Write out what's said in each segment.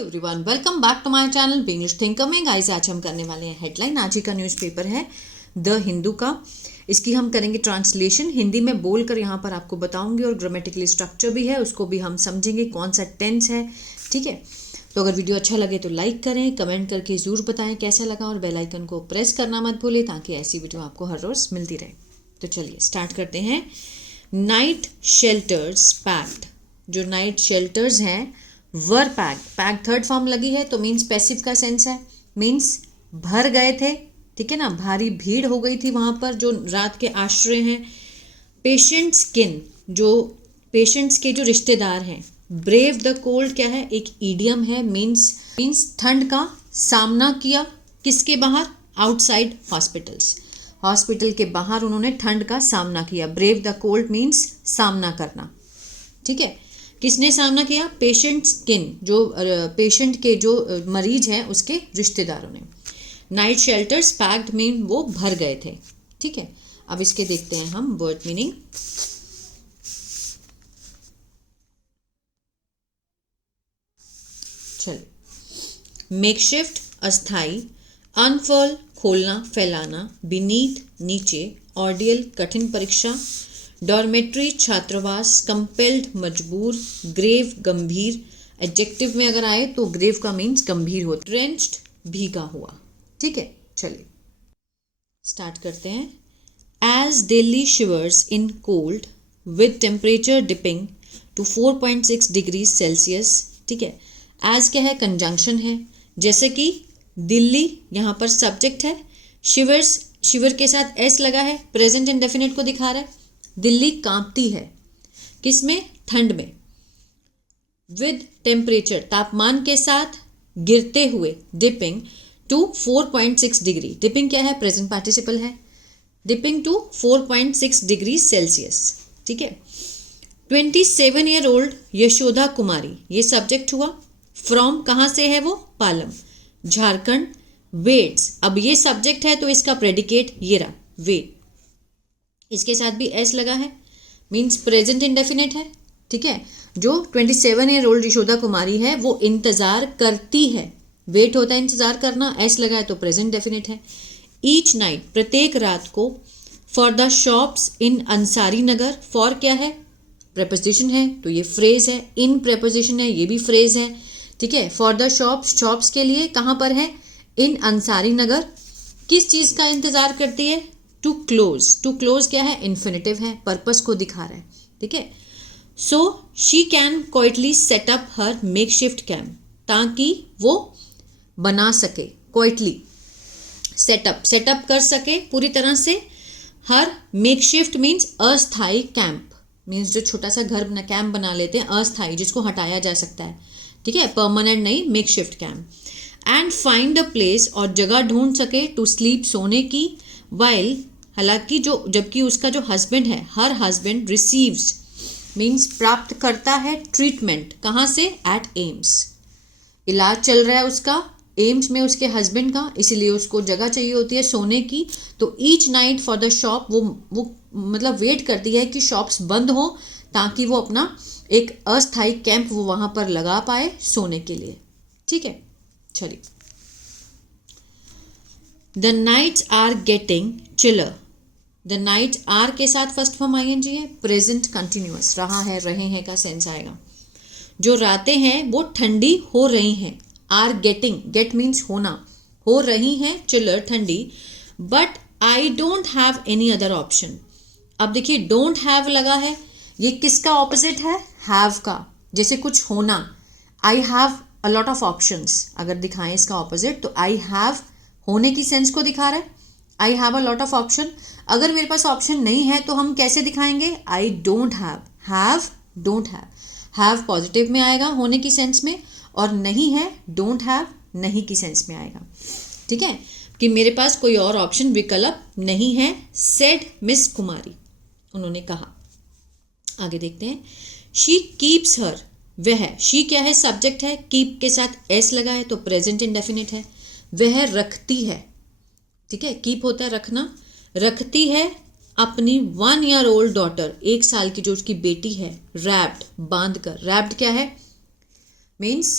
Everyone, welcome back to my channel English thinker में। गाइस, आज हम करने वाले हैं हेडलाइन। आज ही का न्यूज़पेपर है द हिंदू का। इसकी हम करेंगे ट्रांसलेशन, हिंदी में बोलकर यहाँ पर आपको बताऊंगी, और ग्रामेटिकली स्ट्रक्चर भी है, उसको भी हम समझेंगे कौन सा टेंस है। ठीक है, तो अगर वीडियो अच्छा लगे तो लाइक करें, कमेंट करके ज़रूर बताएं कैसा लगा, और बेल आइकन को प्रेस करना मत भूलें ताकि ऐसी वीडियो आपको हर रोज़ मिलती रहे। तो चलिए स्टार्ट करते हैं। Night shelters packed. जो नाइट शेल्टर्स हैं वर पैक्ड। पैक्ड थर्ड फॉर्म लगी है तो मीन्स पैसिव का सेंस है, मीन्स भर गए थे। ठीक है ना, भारी भीड़ हो गई थी वहाँ पर जो रात के आश्रय हैं। पेशेंट्स किन, जो पेशेंट्स के जो रिश्तेदार हैं। ब्रेव द कोल्ड क्या है, एक ईडियम है, मीन्स ठंड का सामना किया। किसके बाहर? Outside hospitals. हॉस्पिटल के बाहर उन्होंने ठंड का सामना किया। ब्रेव द कोल्ड मीन्स सामना करना। ठीक है, किसने सामना किया? पेशेंट्स किन, जो पेशेंट के जो मरीज हैं उसके रिश्तेदारों ने। नाइट शेल्टर्स पैक्ड मीन वो भर गए थे। ठीक है, अब इसके देखते हैं हम वर्ड मीनिंग। चलिए, मेकशिफ्ट अस्थाई, अनफर्ल खोलना फैलाना, बीनीथ नीचे, ऑर्डियल कठिन परीक्षा, डॉर्मेट्री छात्रावास, कंपेल्ड मजबूर, ग्रेव गंभीर। एडजेक्टिव में अगर आए तो ग्रेव का मीन्स गंभीर हो। ट्रेंच्ड भीगा हुआ। ठीक है, चलिए स्टार्ट करते हैं। As Delhi shivers in cold with temperature dipping to 4.6 degree Celsius. ठीक है, एज क्या है? कंजंक्शन है। जैसे कि दिल्ली यहाँ पर सब्जेक्ट है, शिवर्स शिवर के साथ एस लगा है, प्रेजेंट इंडेफिनिट को दिखा रहा है। दिल्ली कांपती है, किसमें? ठंड में। विद टेम्परेचर तापमान के साथ, गिरते हुए, डिपिंग टू 4.6 डिग्री। डिपिंग क्या है? प्रेजेंट पार्टिसिपल है। Dipping to 4.6 degree Celsius. ठीक है, 27 ईयर ओल्ड यशोदा कुमारी, ये सब्जेक्ट हुआ। फ्रॉम कहाँ से है वो? पालम, झारखंड। वेट्स, अब ये सब्जेक्ट है तो इसका प्रेडिकेट ये रहा, वेट। इसके साथ भी एस लगा है, मीन्स प्रेजेंट इंडेफिनिट है। ठीक है, जो 27 ईयर ओल्ड यशोदा कुमारी है वो इंतज़ार करती है। वेट होता है इंतज़ार करना, एस लगा है तो प्रेजेंट डेफिनेट है। ईच नाइट, प्रत्येक रात को। For the shops in Ansari Nagar, for क्या है? प्रेपोजिशन है तो ये फ्रेज है। इन प्रेपोजिशन है, ये भी फ्रेज है। ठीक है, फॉर द शॉप्स, शॉप्स के लिए कहाँ पर है? इन अंसारी नगर। किस चीज़ का इंतज़ार करती है? To close. टू क्लोज क्या है? इन्फिनेटिव है, पर्पस को दिखा रहा है। ठीक है, so she can quietly set up her make shift camp, ताकि वो बना सके, क्वाइटली सेटअप कर सके पूरी तरह से। हर मेक शिफ्ट मीन्स अस्थाई कैंप, मीन्स जो छोटा सा घर बना, कैंप बना लेते हैं अस्थाई, जिसको हटाया जा सकता है। ठीक है, परमानेंट नहीं, make shift camp. And find a place, और जगह ढूंढ सके, टू स्लीप, सोने की। वाइल, हालांकि जबकि उसका जो हस्बैंड है, हर हस्बैंड रिसीव्स मीन्स प्राप्त करता है ट्रीटमेंट, कहाँ से? एट एम्स, इलाज चल रहा है उसका एम्स में उसके हस्बैंड का, इसीलिए उसको जगह चाहिए होती है सोने की। तो each night for the shop, वो मतलब वेट करती है कि शॉप्स बंद हो ताकि वो अपना एक अस्थायी कैंप वो वहाँ पर लगा पाए सोने के लिए। ठीक है, चलिए। The nights are getting chiller. The night are के साथ फर्स्ट फॉर्म आईएनजी है, प्रेजेंट कंटिन्यूअस, रहा है, रहे हैं का सेंस आएगा। जो रातें हैं वो ठंडी हो रही हैं। आर गेटिंग, गेट मीन्स होना, हो रही हैं चिलर, ठंडी। But I don't have any other option. अब देखिए, डोंट हैव लगा है, ये किसका ऑपोजिट है? हैव का। जैसे कुछ होना, I have a lot of options, अगर दिखाएं इसका ऑपोजिट तो आई हैव होने की सेंस को दिखा रहा है। I have a lot of option. अगर मेरे पास ऑप्शन नहीं है तो हम कैसे दिखाएंगे? I don't have, don't have positive में आएगा होने की सेंस में, और नहीं है, डोंट हैव नहीं की सेंस में आएगा। ठीक है, कि मेरे पास कोई और ऑप्शन, विकल्प नहीं है, सेड मिस कुमारी, उन्होंने कहा। आगे देखते हैं। शी कीप्स हर, वह, शी क्या है? सब्जेक्ट है, कीप के साथ एस लगा है तो प्रेजेंट इंडेफिनिट है। वह रखती है। ठीक है, कीप होता है रखना, रखती है अपनी 1 ईयर ओल्ड डॉटर, 1 साल की जो उसकी बेटी है, रैप्ड, बांध कर। रैप्ड क्या है? मीन्स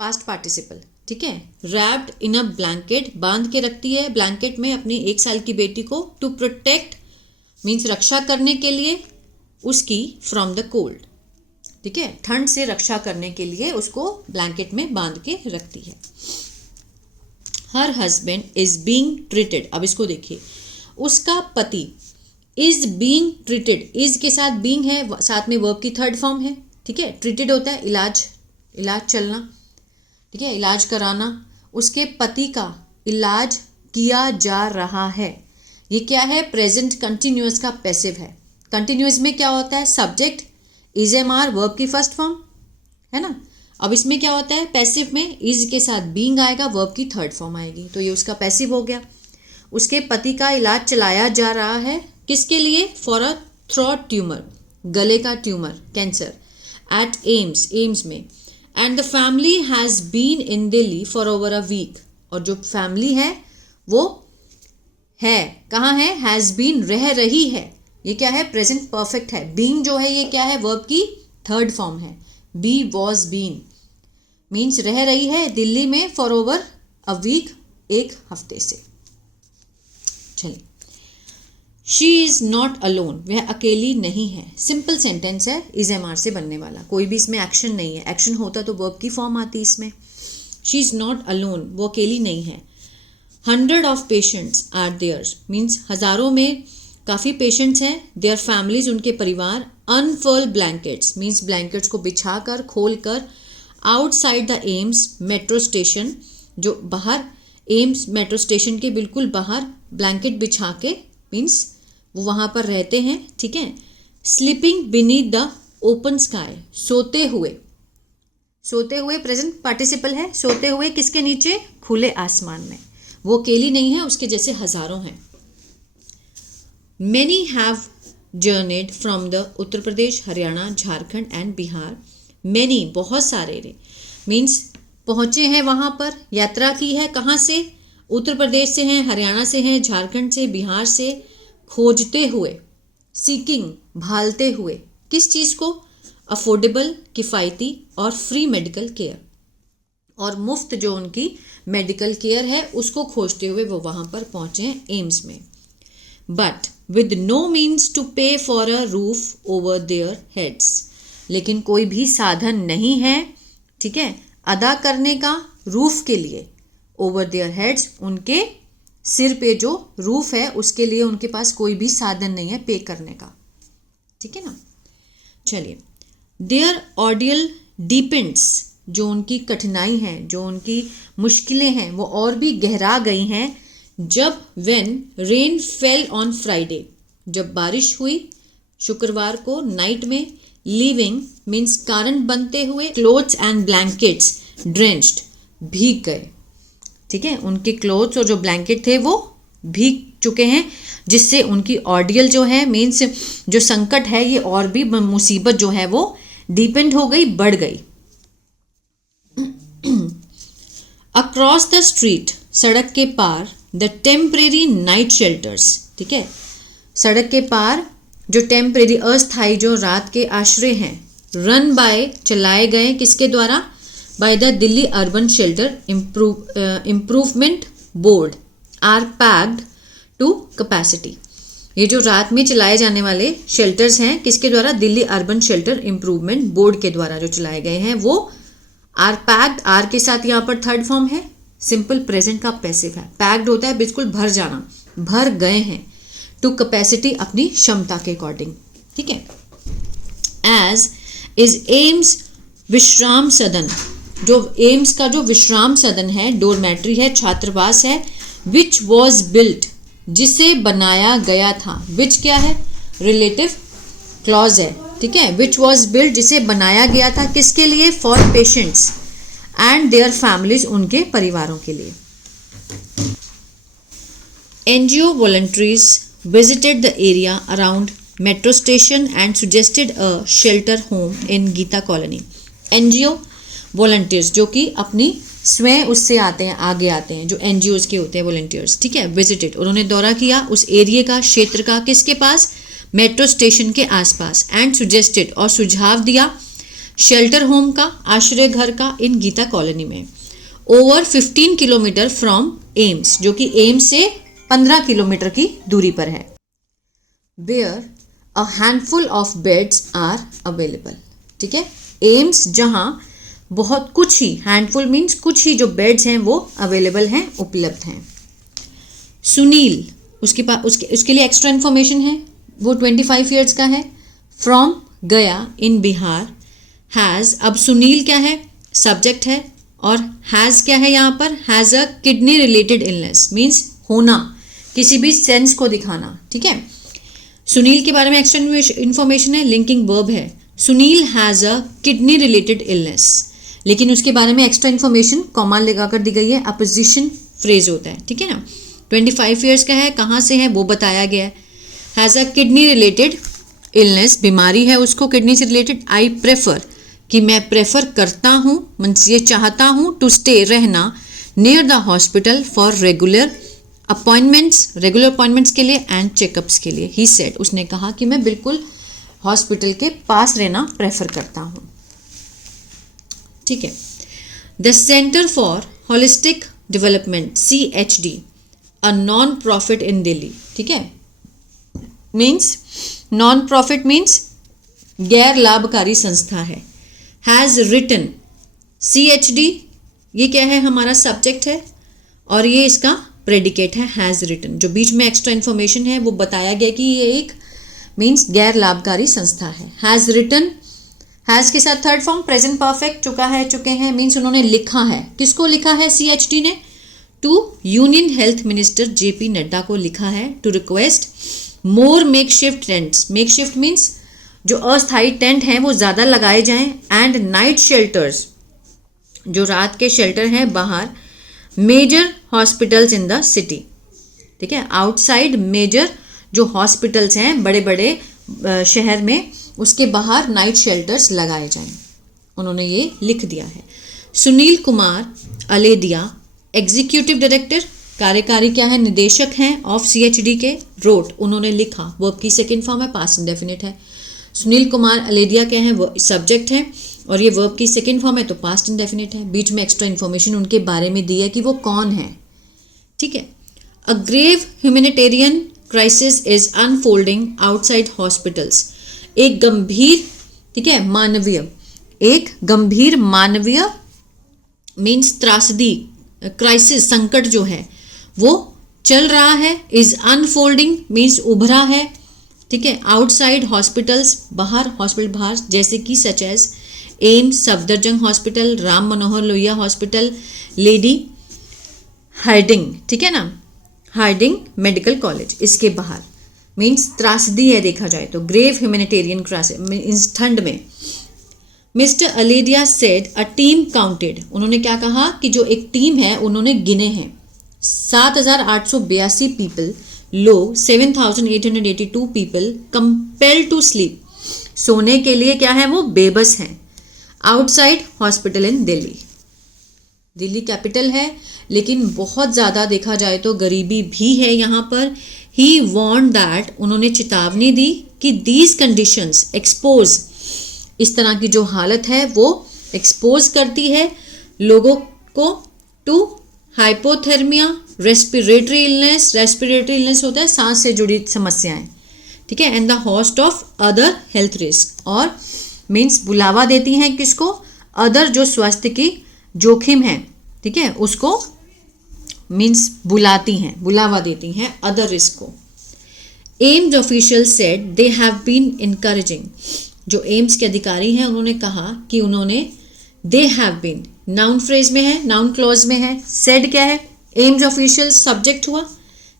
पास्ट पार्टिसिपल, ठीक है। रैप्ड इन अ ब्लैंकेट, बांध के रखती है ब्लैंकेट में अपनी 1 साल की बेटी को। टू प्रोटेक्ट मीन्स रक्षा करने के लिए उसकी, फ्रॉम द कोल्ड, ठीक है, ठंड से रक्षा करने के लिए उसको ब्लैंकेट में बांध के रखती है। Her husband is being treated, अब इसको देखिए, उसका पति इज बीइंग ट्रीटेड, इज के साथ बीइंग है, साथ में वर्ब की थर्ड फॉर्म है, ठीक है। ट्रीटेड होता है इलाज चलना, ठीक है, इलाज कराना। उसके पति का इलाज किया जा रहा है, ये क्या है, प्रेजेंट कंटिन्यूअस का पैसिव है। कंटिन्यूअस में क्या होता है, subject is am are, verb की फर्स्ट फॉर्म है ना। अब इसमें क्या होता है, पैसिव में इज के साथ बीइंग आएगा, वर्ब की थर्ड फॉर्म आएगी, तो ये उसका पैसिव हो गया। उसके पति का इलाज चलाया जा रहा है, किसके लिए, फॉर अ थ्रोट ट्यूमर, गले का ट्यूमर, कैंसर, एट एम्स में। And the family has been in Delhi for over a week, और जो फैमिली है वो है कहाँ है, हैज़ बीन रह रही है, ये क्या है, प्रेजेंट परफेक्ट है। बीइंग जो है ये क्या है, वर्ब की थर्ड फॉर्म है, बी वॉज बीन, मीन्स रह रही है दिल्ली में फॉर ओवर अ वीक, 1 हफ्ते से। चलिए, शी इज़ नॉट अलोन, वह अकेली नहीं है। सिंपल सेंटेंस है, इज एम आर से बनने वाला, कोई भी इसमें एक्शन नहीं है, एक्शन होता तो वर्ब की फॉर्म आती इसमें। शी इज़ नॉट अलोन, वो अकेली नहीं है। 100 of patients are there, means हज़ारों में काफ़ी पेशेंट्स हैं, देयर फैमिलीज, उनके परिवार। अनफर्ल ब्लैंकेट्स, मीन्स ब्लैंकेट्स को बिछा कर, खोल कर, outside the AIIMS metro station, जो बाहर एम्स मेट्रो स्टेशन के बिल्कुल बाहर ब्लैंकेट बिछा के, मीन्स वो वहाँ पर रहते हैं, ठीक है। Sleeping beneath the open sky, सोते हुए प्रेजेंट पार्टिसिपल है, सोते हुए किसके नीचे, खुले आसमान में। वो अकेली नहीं है, उसके जैसे हजारों हैं। Many have journeyed from the, Uttar Pradesh, Haryana, Jharkhand and Bihar. Many बहुत सारे ने, मीन्स पहुँचे हैं वहाँ पर, यात्रा की है, कहाँ से, उत्तर प्रदेश से हैं, हरियाणा से हैं, झारखंड से, बिहार से। खोजते हुए, सीकिंग, भालते हुए, किस चीज़ को, अफोर्डेबल, किफ़ायती और फ्री मेडिकल केयर, और मुफ्त जो उनकी मेडिकल केयर है उसको खोजते हुए वो वहाँ पर पहुँचे हैं एम्स में। But with no means to pay for a roof over their heads, लेकिन कोई भी साधन नहीं है, ठीक है, अदा करने का रूफ के लिए, ओवर देयर हेड्स, उनके सिर पे जो रूफ है उसके लिए उनके पास कोई भी साधन नहीं है पे करने का, ठीक है ना। चलिए, देयर ऑर्डियल डिपेंड्स, जो उनकी कठिनाई है, जो उनकी मुश्किलें हैं वो और भी गहरा गई हैं जब when rain fell on Friday, जब बारिश हुई शुक्रवार को नाइट में। लीविंग मीन्स कारण बनते हुए, क्लोथ्स एंड ब्लैंकेट्स ड्रेंच्ड, भीग गए, ठीक है, उनके क्लोथ्स और जो ब्लैंकेट थे वो भीग चुके हैं, जिससे उनकी ऑर्डियल जो है, मीन्स जो संकट है, ये और भी मुसीबत जो है वो डिपेंड हो गई, बढ़ गई। अक्रॉस द स्ट्रीट, सड़क के पार, द टेम्परेरी नाइट शेल्टर्स, ठीक है, सड़क के पार जो टेम्परेरी, अस्थायी जो रात के आश्रय हैं। रन बाय, चलाए गए, किसके द्वारा, by the Delhi urban shelter improvement board, are packed to capacity. ये जो रात में चलाए जाने वाले शेल्टर्स हैं, किसके द्वारा, Delhi urban shelter improvement board के द्वारा जो चलाए गए हैं, वो आर पैक्ड, आर के साथ यहाँ पर थर्ड फॉर्म है, सिंपल प्रेजेंट का पैसिव है। पैक्ड होता है बिल्कुल भर जाना, भर गए हैं। टू कैपेसिटी, अपनी क्षमता के अकॉर्डिंग, ठीक है। एज इज एम्स विश्राम सदन, जो एम्स का जो विश्राम सदन है, डोरमेट्री है, छात्रावास है। विच वॉज बिल्ट, जिसे बनाया गया था। विच क्या है, रिलेटिव क्लॉज है, ठीक है। विच वॉज बिल्ट, जिसे बनाया गया था, किसके लिए, for patients and their families, उनके परिवारों के लिए। NGO volunteers visited the area around metro station and suggested a shelter home in Geeta colony. NGO volunteers जो कि अपनी स्वयं उससे आते हैं, आगे आते हैं, जो NGOs के होते हैं volunteers, ठीक है। visited, उन्होंने दौरा किया उस एरिया का, क्षेत्र का, किसके पास, मेट्रो स्टेशन के आसपास। एंड suggested, और सुझाव दिया, शेल्टर होम का, आश्रय घर का, इन गीता कॉलोनी में। ओवर 15 किलोमीटर फ्रॉम एम्स, जो कि एम्स से 15 किलोमीटर की दूरी पर है। Where a handful of beds are available, ठीक है। एम्स जहां बहुत कुछ ही, हैंडफुल मीन्स कुछ ही जो बेड्स हैं वो अवेलेबल हैं, उपलब्ध हैं। सुनील, उसके पास उसके लिए एक्स्ट्रा इन्फॉर्मेशन है, वो 25 ईयर्स का है, फ्रॉम गया इन बिहार, हैज़, अब सुनील क्या है, सब्जेक्ट है, और हैज़ क्या है यहाँ पर, has a kidney related illness, means होना, किसी भी सेंस को दिखाना, ठीक है। सुनील के बारे में एक्स्ट्रा इन्फॉर्मेशन है, लिंकिंग वर्ब है, Sunil has a kidney related illness, लेकिन उसके बारे में एक्स्ट्रा इन्फॉर्मेशन कॉमा लगाकर दी गई है, अपोजिशन फ्रेज होता है, ठीक है ना। 25 ईयर्स का है, कहाँ से है वो बताया गया है। Has a kidney related illness, बीमारी है उसको किडनी से रिलेटेड। आई प्रेफर, कि मैं प्रेफर करता हूँ, मीन्स ये चाहता हूँ, टू स्टे, रहना, near the hospital for regular appointments के लिए एंड चेकअप्स के लिए। ही सेड, उसने कहा कि मैं बिल्कुल हॉस्पिटल के पास रहना प्रेफर करता हूँ, ठीक है। The centre for holistic development, CHD, a non profit in Delhi, ठीक है। मीन्स नॉन प्रॉफिट मीन्स गैर लाभकारी संस्था है। हैज़ रिटन, CHD ये क्या है, हमारा सब्जेक्ट है, और ये इसका प्रेडिकेट है, हैज़ रिटन। जो बीच में एक्स्ट्रा इन्फॉर्मेशन है वो बताया गया कि ये एक मीन्स गैर लाभकारी संस्था है। हैज़ रिटन, हैज़ के साथ थर्ड फॉर्म प्रेजेंट परफेक्ट, चुका है, चुके हैं, मीन्स उन्होंने लिखा है। किसको लिखा है CHD ने, to union health minister JP Nadda को लिखा है, to request more make shift tents, make shift means जो अस्थायी टेंट हैं वो ज़्यादा लगाए जाएं, एंड नाइट शेल्टर्स, जो रात के शेल्टर हैं बाहर, major hospitals in the city, ठीक है, आउटसाइड मेजर जो हॉस्पिटल्स हैं बड़े बड़े शहर में, उसके बाहर नाइट शेल्टर्स लगाए जाएं, उन्होंने ये लिख दिया है। सुनील कुमार अलेदिया, एग्जीक्यूटिव डायरेक्टर, कार्यकारी क्या है, निदेशक हैं ऑफ CHD के, रोट, उन्होंने लिखा, वर्ब की सेकेंड फॉर्म है, पास्ट इंडेफिनिट है। सुनील कुमार अलेदिया क्या है, वो सब्जेक्ट है, और ये वर्ब की सेकेंड फॉर्म है तो पास्ट इंडेफिनिट है। बीच में एक्स्ट्रा इन्फॉर्मेशन उनके बारे में दी है कि वो कौन है, ठीक है। A grave humanitarian crisis is unfolding outside hospitals, एक गंभीर, ठीक है, मानवीय, एक गंभीर मानवीय मीन्स त्रासदी, क्राइसिस, संकट जो है वो चल रहा है, इज अनफोल्डिंग मीन्स उभरा है, ठीक है, आउटसाइड हॉस्पिटल्स, बाहर, हॉस्पिटल बाहर, जैसे कि such as AIIMS, Safdarjung hospital, Ram Manohar Lohia hospital, Lady Hardinge, ठीक है ना, हार्डिंग मेडिकल कॉलेज, इसके बाहर मीन्स त्रासदी है देखा जाए तो। ग्रेव ह्यूमैनिटेरियन क्राइसिस मीन्स ठंड में। Mister Aledia said a team counted, उन्होंने क्या कहा कि जो एक टीम है उन्होंने गिने हैं 7,882 पीपल, लो 7,882 पीपल कंपेल टू स्लीप, सोने के लिए क्या है वो बेबस हैं, outside hospital in Delhi, Delhi capital है लेकिन बहुत ज़्यादा देखा जाए तो गरीबी भी है यहाँ पर। ही वार्न्ड दैट, उन्होंने चेतावनी दी कि दीज कंडीशंस एक्सपोज, इस तरह की जो हालत है वो एक्सपोज करती है लोगों को to hypothermia, respiratory illness, respiratory illness होता है सांस से जुड़ी समस्याएं, ठीक है, and the host of other health risk, और मीन्स बुलावा देती हैं किसको, अदर जो स्वास्थ्य की जोखिम है, ठीक है, उसको मीन्स बुलाती हैं, बुलावा देती हैं अदर रिस्क को। AIIMS official said they have been encouraging, जो एम्स के अधिकारी हैं उन्होंने कहा कि उन्होंने, they have been noun phrase में है, नाउन क्लॉज में है, सेड क्या है, एम्स ऑफिशियल सब्जेक्ट हुआ,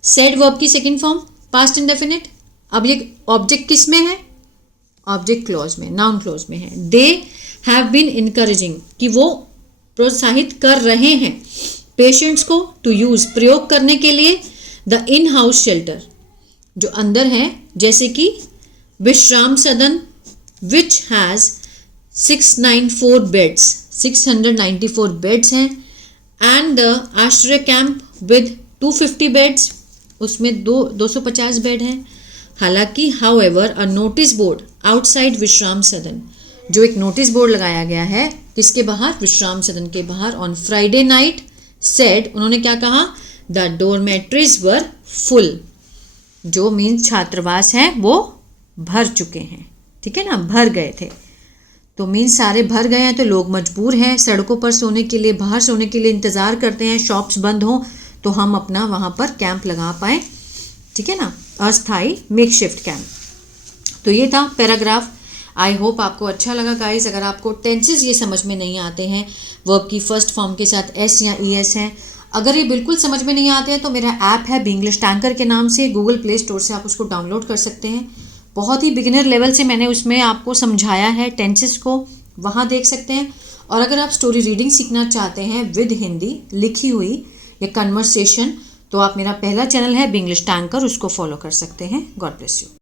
सेड वर्ब की सेकंड फॉर्म पास्ट इंडेफिनिट। अब ये ऑब्जेक्ट किस में है, ऑब्जेक्ट क्लॉज में, नाउन क्लॉज में है। दे हैव बीन इनकरेजिंग, कि वो प्रोत्साहित कर रहे हैं पेशेंट्स को टू यूज़, प्रयोग करने के लिए, द इन हाउस शेल्टर, जो अंदर है, जैसे कि विश्राम सदन विच हैज़ 694 बेड्स, 694 बेड्स हैं, एंड द आश्रय कैंप विद 250 बेड्स, उसमें 250 बेड हैं। हालांकि however a notice board outside विश्राम सदन, जो एक नोटिस बोर्ड लगाया गया है किसके बाहर, विश्राम सदन के बाहर, ऑन फ्राइडे नाइट सेड, उन्होंने क्या कहा, द डोरमेट्रीज वर फुल, जो मीन्स छात्रावास हैं वो भर चुके हैं, ठीक है ना, भर गए थे, तो मीन्स सारे भर गए हैं, तो लोग मजबूर हैं सड़कों पर सोने के लिए, बाहर सोने के लिए इंतज़ार करते हैं, शॉप्स बंद हों तो हम अपना वहाँ पर कैंप लगा पाएँ, ठीक है ना, अस्थाई मेकशिफ्ट कैंप। तो ये था पैराग्राफ। आई होप आपको अच्छा लगा गाइस। अगर आपको टेंसेस ये समझ में नहीं आते हैं, वर्ब की फर्स्ट फॉर्म के साथ एस या ई एस हैं, अगर ये बिल्कुल समझ में नहीं आते हैं तो मेरा ऐप है बिंग्लिश टैंकर के नाम से, गूगल प्ले स्टोर से आप उसको डाउनलोड कर सकते हैं। बहुत ही बिगिनर लेवल से मैंने उसमें आपको समझाया है टेंसेस को, वहाँ देख सकते हैं। और अगर आप स्टोरी रीडिंग सीखना चाहते हैं विद हिंदी लिखी हुई या कन्वर्सेशन, तो आप मेरा पहला चैनल है बिंग्लिश टैंकर, उसको फॉलो कर सकते हैं। God bless you.